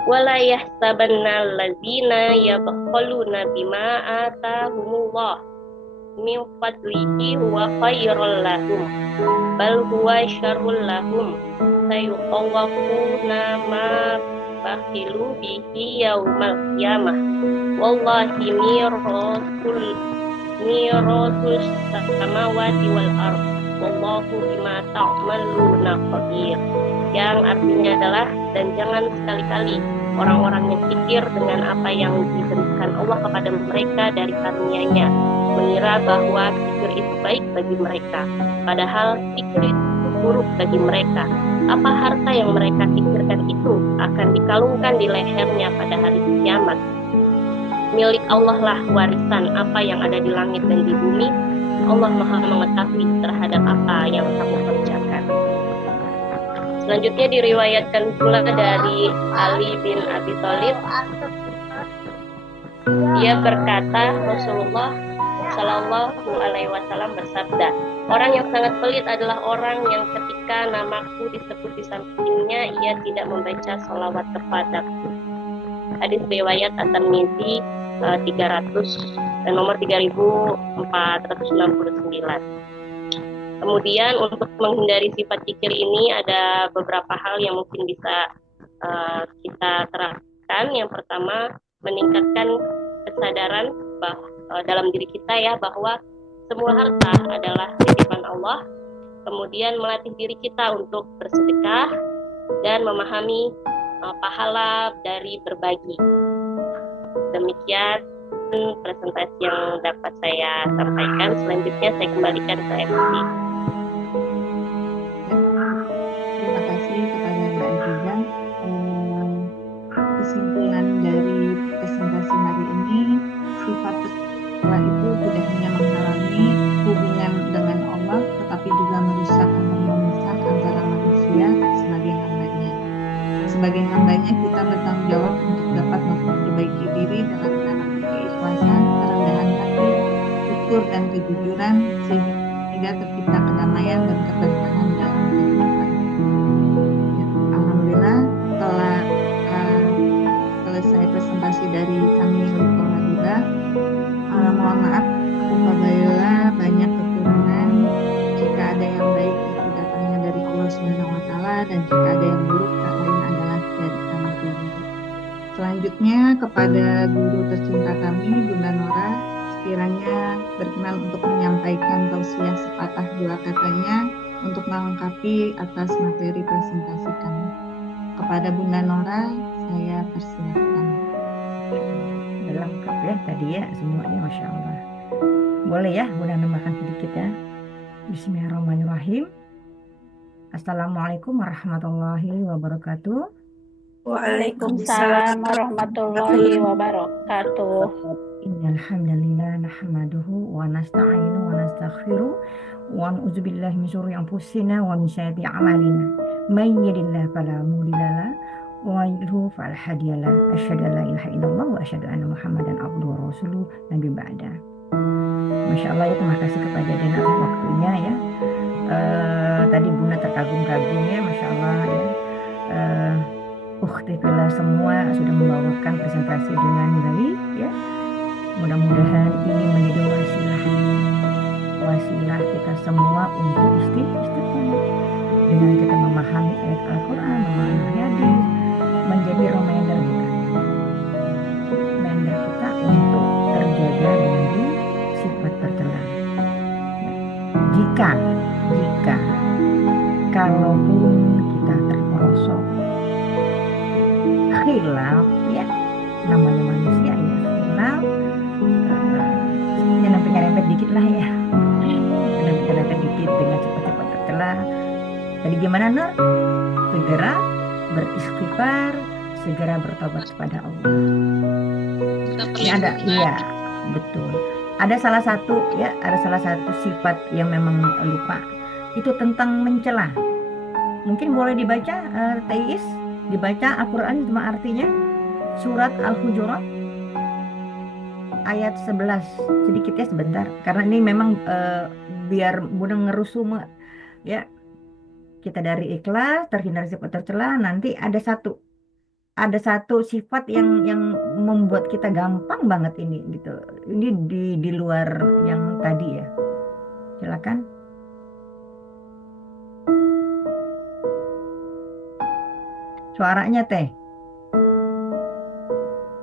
Wala yahsabanna allazina yabkhaluna bima atahumullah min fadlihi huwa khairul lahum bal huwa syarrul lahum sayuqawwafuna ma bakhilu bihi yaumal qiyamah wallahi miratul samawati wal ardh wallahu bima ta'maluna khabir, yang artinya adalah dan jangan sekali-kali orang-orang yang kikir dengan apa yang diberikan Allah kepada mereka dari karunia-Nya, mengira bahwa kikir itu baik bagi mereka, padahal kikir itu buruk bagi mereka. Apa harta yang mereka kikirkan itu akan dikalungkan di lehernya pada hari kiamat. Milik Allah lah warisan apa yang ada di langit dan di bumi. Allah Maha mengetahui terhadap apa yang kamu kerjakan. Selanjutnya diriwayatkan pula dari Ali bin Abi Thalib. Dia berkata, Rasulullah Shallallahu Alaihi Wasallam bersabda, orang yang sangat pelit adalah orang yang ketika namaku disebut di sampingnya, ia tidak membaca sholawat kepadaku. Hadis riwayat At-Tirmidzi 300 nomor 3469. Kemudian untuk menghindari sifat kikir ini ada beberapa hal yang mungkin bisa kita terapkan. Yang pertama, meningkatkan kesadaran dalam diri kita ya bahwa semua harta adalah titipan Allah. Kemudian melatih diri kita untuk bersedekah dan memahami pahala dari berbagi. Demikian presentasi yang dapat saya sampaikan. Selanjutnya saya kembalikan ke MC. Terima kasih kepada Mbak Aziza. Kesimpulan dari presentasi hari ini, sifat tercela itu tidak hanya menghalangi hubungan dengan Allah, tetapi juga merusak harmonisan antara manusia sebagai hambanya. Sebagai hambanya kita bertanggung jawab untuk dapat memperbaiki diri dalam menanam keikhlasan, kerendahan hati, syukur dan kejujuran sehingga tercipta kedamaian dan keberkahan dalam kehidupan. Ya, alhamdulillah telah selesai presentasi dari kami Lito Habibah. Mohon maaf apabila banyak kekurangan. Jika ada yang baik itu datangnya dari Allah Subhanahu wa taala dan jika ada yang buruk tak lain adalah dari kami sendiri. Selanjutnya kepada guru tercinta kami Bunda Nora, sekiranya berkenan untuk menyampaikan tausiah sepatah dua katanya untuk melengkapi atas materi presentasi kami. Kepada Bunda Nora, saya persilakan. Lengkap ya tadi ya semuanya, Masya Allah. Boleh ya Bunda nambahkan sedikit ya. Bismillahirrahmanirrahim. Assalamualaikum warahmatullahi wabarakatuh. Waalaikumsalam warahmatullahi wabarakatuh. Innal hamdalillah nahmaduhu wa nasta'inu wa nastaghfiruh wa na'udzubillahi min syururi anfusina wa min sayyiati a'malina. May yahdihillahu fala mudilla lahu wa may yudlil fala hadiya lahu. Asyhadu an la ilaha illallah wa asyhadu anna Muhammadan abduhu wa rasuluh nabi ba'da. Masya Allah ya, terima kasih kepada Dena atas waktunya ya. Tadi Bunda terkagum-kagum ya, Masya Allah ya. Ukhtifillah semua sudah membawakan presentasi dengan baik ya. Mudah-mudahan ini menjadi wasilah kita semua untuk istiqomah dengan kita memahami ayat Al-Quran, memahami hadis, menjadi reminder kita untuk terjaga dari sifat tercela. Jika kalaupun kita terperosok khilaf ya, namanya manusia ya, khilaf nyerempet dikit lah ya, nyerempet dikit dengan cepat-cepat tercela. Tadi gimana Nur? Segera beristighfar, segera bertobat kepada Allah. Ini ada, iya, betul. Ada salah satu sifat yang memang lupa, itu tentang mencela. Mungkin boleh dibaca, Teis, dibaca Al-Quran cuma artinya surat Al-Hujurat ayat 11 sedikit ya, sebentar, karena ini memang biar mudah ngerusum ya, kita dari ikhlas terhindar sifat tercela. Nanti ada satu sifat yang membuat kita gampang banget ini gitu. Ini di luar yang tadi ya. Silakan. Suaranya Teh.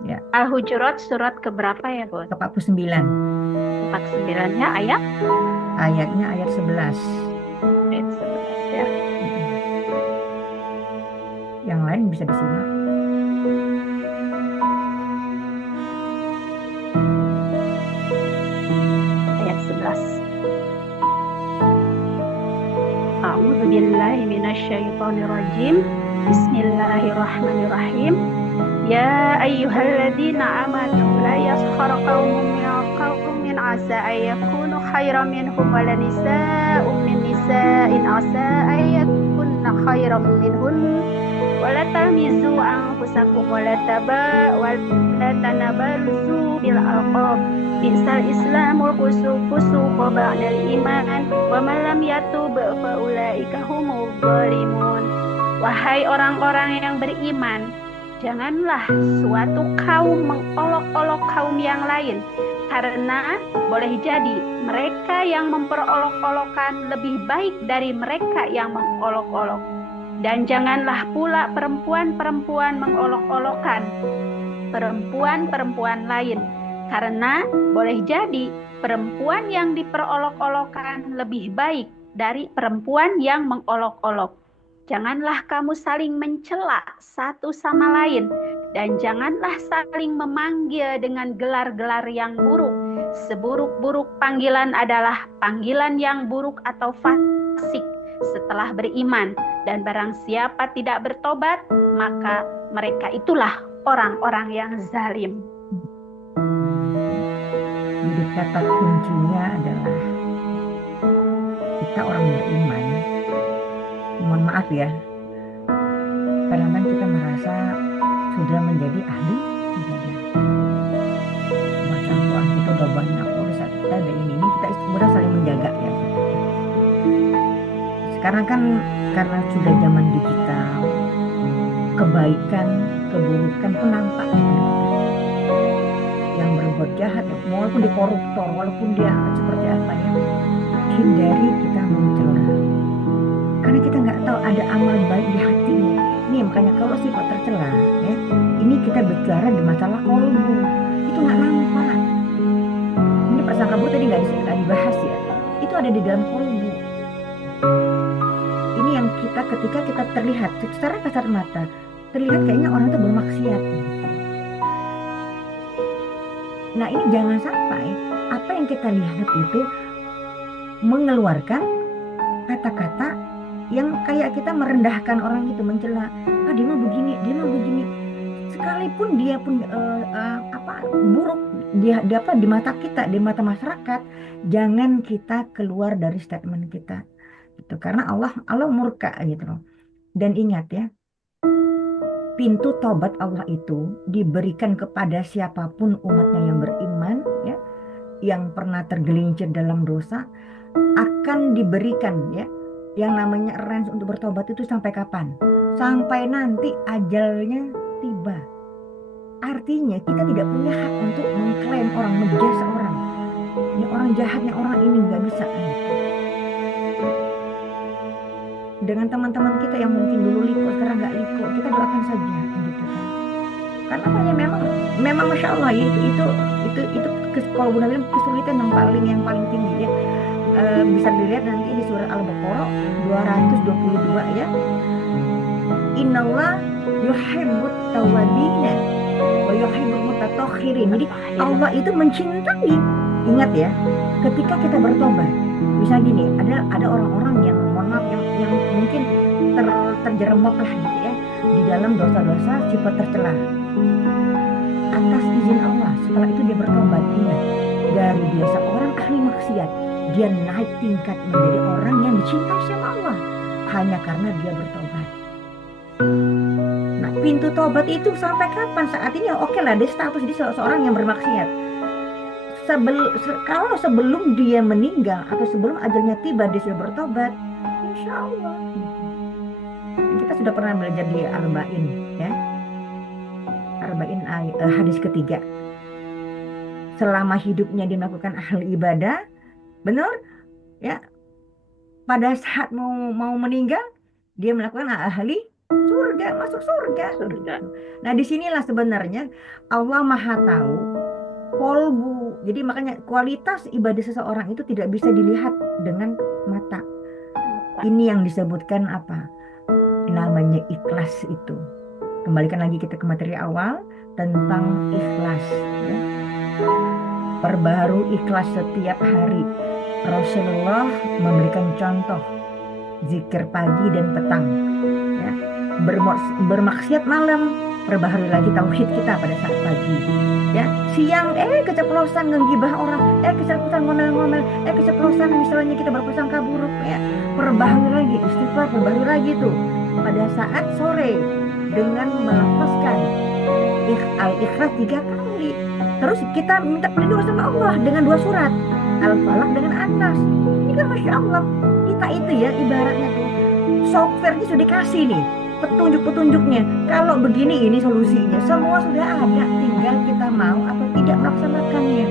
Ya. Al-Hujurat surat keberapa ya, Bu? Ke 49. 49-nya ayat? Ayatnya ayat 11. Ayat 11 ya. Yang lain bisa disimak. Ayat 11. A'udzu billahi minasyaitonir rajim. Bismillahirrahmanirrahim. Ya ayyuhalladzina amanu la yaskhar qaumun min qaumin asa ayyakunu khairan minhum wa la nisaa'un min nisaa'in asa ayyakunna khairan minhun wa la tamizu anfusakum wa la tanabazu bil alqab bisal islamul fusuq ba'dal iman wa man lam yatub fa ulaika humuz zalimun. Wahai orang-orang yang beriman, janganlah suatu kaum mengolok-olok kaum yang lain, karena boleh jadi mereka yang memperolok-olokan lebih baik dari mereka yang mengolok-olok. Dan janganlah pula perempuan-perempuan mengolok-olokan perempuan-perempuan lain, karena boleh jadi perempuan yang diperolok-olokan lebih baik dari perempuan yang mengolok-olok. Janganlah kamu saling mencela satu sama lain, dan janganlah saling memanggil dengan gelar-gelar yang buruk. Seburuk-buruk panggilan adalah panggilan yang buruk atau fasik setelah beriman. Dan barang siapa tidak bertobat, maka mereka itulah orang-orang yang zalim. Jadi kata kuncinya adalah kita orang beriman. Mohon maaf ya, kadang-kadang kita merasa sudah menjadi ahli ibadah. Baca Al-Quran kita udah banyak, saat kita ada ini kita mudah saling menjaga ya. Sekarang kan karena sudah zaman digital, kebaikan, keburukan pun nampak. Yang berbuat jahat, walaupun dia koruptor, walaupun dia seperti apa ya, hindari kita mencela. Karena kita nggak tahu ada amal baik di hatinya. Ini makanya kalau sifat tercela, ya, ini kita bicara di masalah kolbu, itu nggak nampak. Ini prasangka buruk tadi nggak dibahas ya. Itu ada di dalam kolbu. Ini yang ketika kita terlihat secara kasat mata, terlihat kayaknya orang itu bermaksiat. Nah ini jangan sampai apa yang kita lihat itu mengeluarkan kata-kata yang kayak kita merendahkan orang itu, mencela, dia mah begini, sekalipun dia pun buruk di mata kita, di mata masyarakat, jangan kita keluar dari statement kita, gitu. Karena Allah murka gitu loh. Dan ingat ya, pintu tobat Allah itu diberikan kepada siapapun umatnya yang beriman, ya, yang pernah tergelincir dalam dosa, akan diberikan ya. Yang namanya range untuk bertobat itu sampai kapan? Sampai nanti ajalnya tiba. Artinya kita tidak punya hak untuk mengklaim orang, menjudge orang. Ini orang jahatnya orang ini, nggak bisa. Dengan teman-teman kita yang mungkin dulu liko, sekarang nggak liko, kita doakan saja, gitu kan. Karena apa ya, memang masya Allah ya, itu kalau Bunda bilang kesulitan yang paling tinggi ya. Bisa dilihat nanti di surat Al-Baqarah 222 ya. Innallah yuhibbut tawwabina wa yuhibbul mutatahhirin. Jadi Allah itu mencintai. Ingat ya, ketika kita bertobat, bisa gini, ada orang-orang yang mohon maaf yang mungkin terjerembab lah gitu ya di dalam dosa-dosa sifat tercela. Atas izin Allah, setelah itu dia bertobat, ingat biasa orang ahli maksiat, dia naik tingkat menjadi orang yang dicintai sama Allah hanya karena dia bertobat. Nah, pintu tobat itu sampai kapan? Saat ini oke lah, dia status dia seorang yang bermaksiat. Kalau sebelum dia meninggal atau sebelum ajalnya tiba dia sudah bertobat, insya Allah. Kita sudah pernah belajar di Arba'in, ya. Arba'in hadis ketiga. Selama hidupnya dia melakukan ahli ibadah, benar, ya. Pada saat mau meninggal, dia melakukan ahli surga, masuk surga. Nah, disinilah sebenarnya Allah Maha tahu kolbu. Jadi makanya kualitas ibadah seseorang itu tidak bisa dilihat dengan mata. Ini yang disebutkan apa? Namanya ikhlas itu. Kembalikan lagi kita ke materi awal tentang ikhlas, ya. Perbaharui ikhlas setiap hari. Rasulullah memberikan contoh zikir pagi dan petang, ya. Bermaksiat malam, perbaharui lagi tauhid kita pada saat pagi, ya. Siang keceplosan ngegibah orang, keceplosan ngomel-ngomel, keceplosan misalnya kita berprasangka buruk, ya. Perbaharui lagi istighfar, perbaharui lagi tuh pada saat sore dengan melafazkan al-ikhlas 3 kali. Terus kita minta perlindungan sama Allah dengan 2 surat, Al-Falaq dengan An-Nas. Ini kan Masya Allah, kita itu ya ibaratnya tuh software-nya sudah dikasih nih, petunjuk-petunjuknya. Kalau begini ini solusinya, semua sudah ada, tinggal kita mau atau tidak melaksanakannya.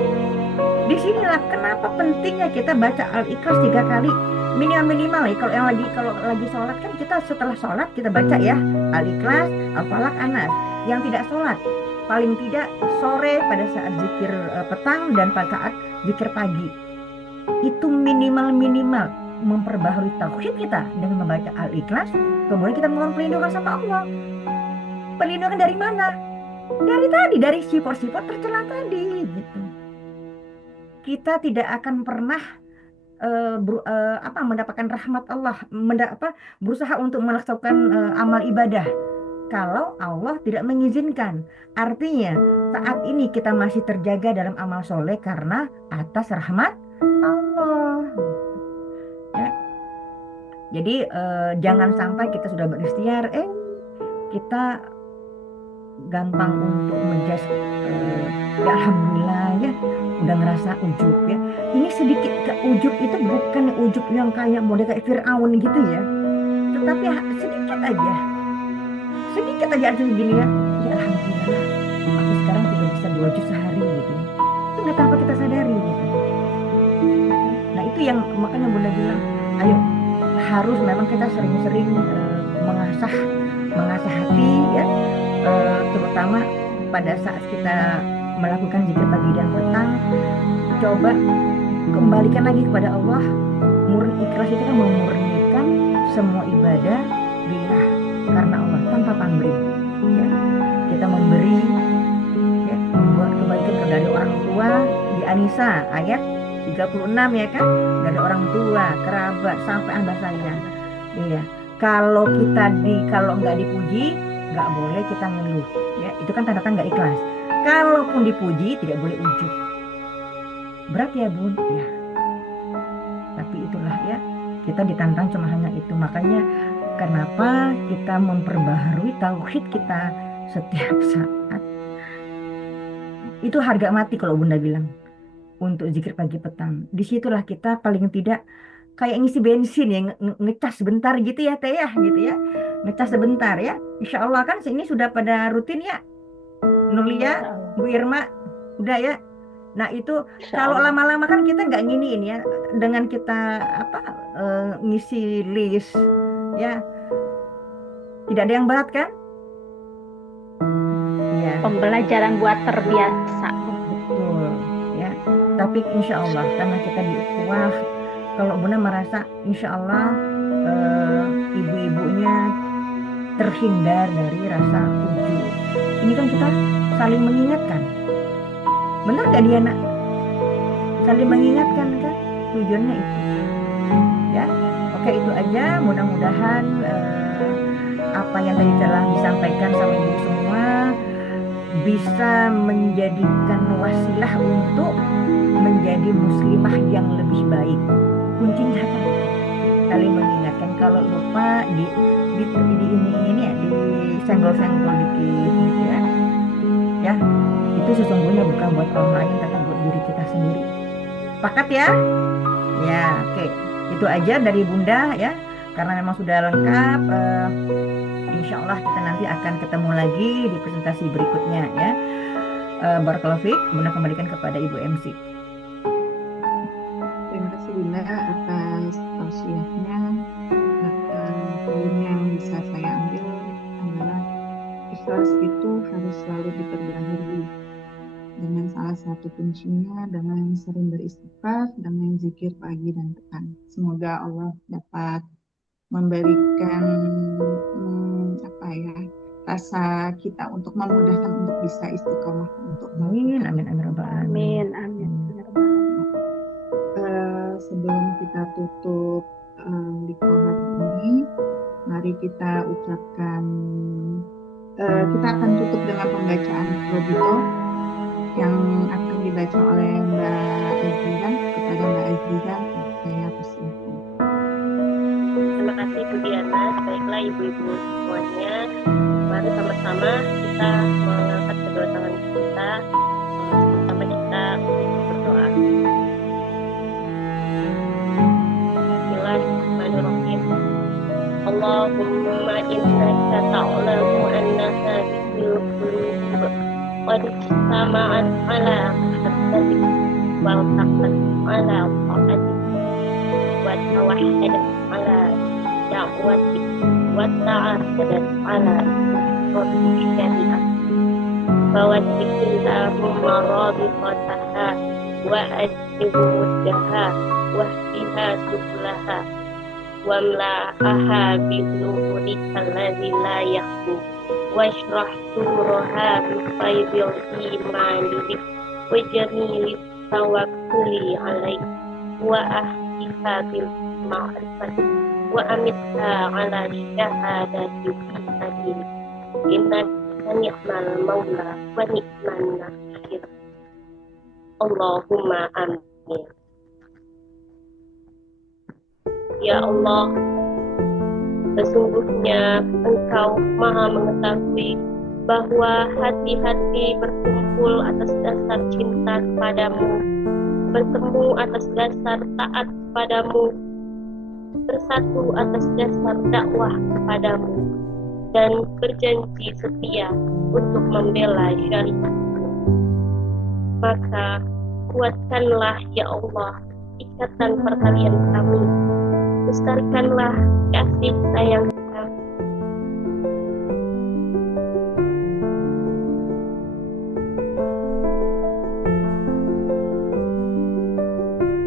Disinilah kenapa pentingnya kita baca Al-Ikhlas 3 kali minimal ya. Kalau lagi sholat kan kita setelah sholat kita baca ya Al-Ikhlas, Al-Falaq, An-Nas. Yang tidak sholat paling tidak sore pada saat zikir petang dan pada saat zikir pagi. Itu minimal memperbaharui tauhid kita dengan membaca Al-Ikhlas. Kemudian kita mohon perlindungan sama Allah. Perlindungan dari mana? Dari sifat-sifat tercela tadi gitu. Kita tidak akan pernah mendapatkan rahmat Allah, berusaha untuk melaksanakan amal ibadah kalau Allah tidak mengizinkan. Artinya saat ini kita masih terjaga dalam amal soleh karena atas rahmat Allah, ya. Jadi jangan sampai kita sudah berikhtiar kita gampang untuk menjudge, ya alhamdulillah ya udah ngerasa ujub ya. Ini sedikit ujub itu bukan ujub yang kayak model kayak Fir'aun gitu ya, tetapi sedikit aja artinya gini ya alhamdulillah aku sekarang sudah bisa 2 juz sehari gitu. Itu nggak tanpa kita sadari gitu. Nah itu yang makanya Bunda bilang ayo harus memang kita sering-sering mengasah hati ya, terutama pada saat kita melakukan zikir pagi dan petang. Coba kembalikan lagi kepada Allah. Ikhlas itu kan memurnikan semua ibadah lillah karena Allah tanpa pamrih, ya. Kita memberi, ya, membuat kebaikan dari orang tua di An-Nisa ayat 36 ya kan, dari orang tua, kerabat sampai anak saya. Iya. Kalau nggak dipuji, nggak boleh kita ngeluh, ya. Itu kan tanda-tanda nggak ikhlas. Kalaupun dipuji tidak boleh ujub. Berat ya Bun, ya. Tapi itulah ya, kita ditantang cuma hanya itu. Makanya kenapa kita memperbaharui tauhid kita setiap saat. Itu harga mati kalau Bunda bilang untuk zikir pagi petang. Disitulah kita paling tidak kayak ngisi bensin ya, ngecas sebentar gitu ya Teh ya, gitu ya. Ngecas sebentar ya. Insya Allah kan ini sudah pada rutin ya. Nulia, Bu Irma, udah ya. Nah itu kalau lama-lama kan kita nggak nginiin ya, dengan kita ngisi list ya, tidak ada yang berat kan? Ya. Pembelajaran buat terbiasa. Betul ya. Tapi insya Allah karena kita diukuah, kalau Bunda merasa insya Allah ibu-ibunya terhindar dari rasa ujub. Ini kan kita saling mengingatkan. Benar gak dia nak? Saling mengingatkan kan? Tujuannya itu. Ya, oke itu aja. Mudah-mudahan apa yang tadi telah disampaikan sama ibu semua bisa menjadikan wasilah untuk menjadi menjadi muslimah yang lebih baik. Kuncinya apa? Saling mengingatkan, kalau lupa di ini ya, disenggol-senggol dikit gitu ya. Ya, itu sesungguhnya bukan buat orang lain, tapi buat diri kita sendiri. Sepakat ya? Ya, oke. Itu aja dari Bunda ya. Karena memang sudah lengkap. Insya Allah kita nanti akan ketemu lagi di presentasi berikutnya ya. Barakallahu fiik. Bunda kembalikan kepada Ibu MC. Terima kasih Bunda atas tausiahnya. Poin yang bisa saya ambil adalah ikhlas itu harus selalu diperbaharui dengan salah satu kuncinya dengan sering beristighfar, dengan zikir pagi dan petang. Semoga Allah dapat memberikan rasa kita untuk memudahkan untuk bisa istiqomah untuk amin rabbal alamin. Sebelum kita tutup liqohat ini, mari kita ucapkan kita akan tutup dengan pembacaan Robito yang akan dibaca oleh Mbak Azizan. Kepada Mbak Azizan saya persilakan. Terima kasih Bu Diana. Baiklah ibu-ibu semuanya, mari sama-sama kita mengangkat kedua tangan kita, sama kita berdoa. Bismillahirrahmanirrahim. Allahumma innaka ta'lamu anna hadhil qulub qad istama'at ala mahabbatik wal taqat ala ta'atik wa tawahhadat ala da'watik wa ta'ahadat ala qadri syari'at fawattikillahumma rabitataha wa ajibuddaha wa ihdiha sublaha wa mla'aha binurika alladhi la yakhlu washrah suduraha bifaidil imani bik wa jamili tawakkuli alaik wa ahdiha bil ma'rifati wa amitha ala syahadati fi sabili innaka ni'mal maula wa ni'man nasir. Allahumma amin. Ya Allah, sesungguhnya Engkau Maha mengetahui bahwa hati-hati berkumpul atas dasar cinta kepadamu, bertemu atas dasar taat kepadamu, bersatu atas dasar dakwah kepadamu, dan berjanji setia untuk membela syariat-Mu. Maka kuatkanlah ya Allah ikatan pertalian kami, lestarikanlah kasih sayang